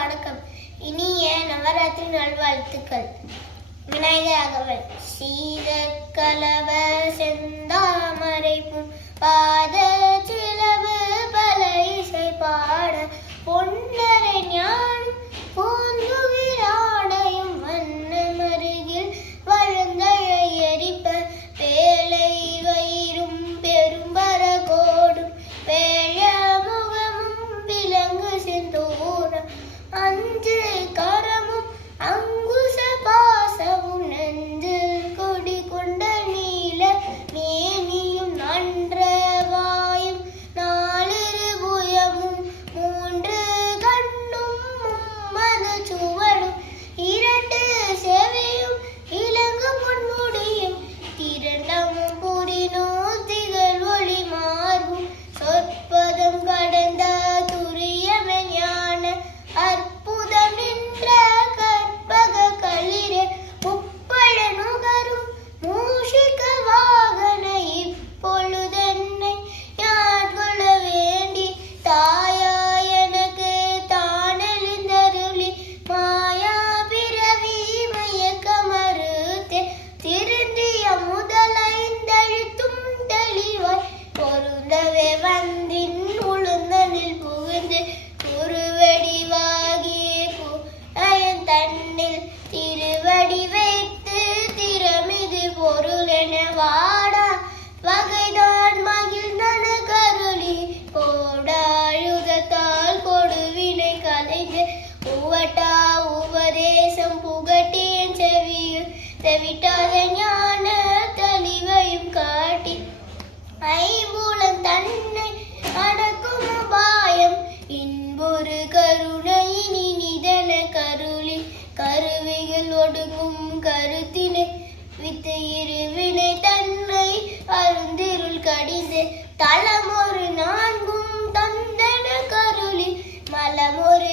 வணக்கம். இனிய நவராத்திரி நல்வாழ்த்துக்கள். விநாயகர் சீதக்கலவ செந்தாமரை பாத சிலவு பல இசை பாட பொன்னரை ஞானம் பூந்துவிராடையும் வண்ண மருகில் வழந்தைய எரிப்ப பேலை வயிறும் பெரும்பர கோடும் வேழ முகமும் விலங்கு செந்தூரம் அஞ்சு கரமும் அங்குச பாசமும் நெஞ்சு கொடி கொண்ட நீல மேனியும் நன்றவாயும் நாலிரு புயமும் மூன்று கண்ணும் மும்மத சுவடும் இரண்டு செவியும் இலங்கு பொன்முடியும் திரண்டமும் புரினோ திகழ் ஒளி மார்பும் சொற்பதம் கடந்த துரியமென் ஞான அற்புதம் நின்ற கற்பக களிரே முப்பழ நுகரும் மூஷிக வாகன இப்பொழுதென்னை யார் கொள்ள வேண்டி தாயா எனக்கு தானெழுந்தருளி மாயா பிறவி மயக்க மறுத்தே திருந்திய முதலைந்தழுத்தும் தெளிவாய் பொருந்தவே வந்தின் உளுந்தனில் புகுந்து குருவடிவாகிய புயன் தன்னில் திருவடி வைத்து திறமிது பொருள் என வாடா வகைதான் மகிழ்ந்தன கருளி கோடாயுதத்தால் கொடுவினை கலைந்து உவட்டா உபதேசம் புகட்டியன் செவியில் செவிட்டாத ஞான தெளிவையும் காட்டி ஐம்பூலம் தன்னை அடக்கும் உபாயம் இன்பொரு கருணையினி நிதன கருளி கருவிகள் ஒடுங்கும் கருத்தினை வித்து இருவினை தன்னை அருந்திருள் கடிந்து தளமொரு நான்கும் தந்தன கருளி மலமொரு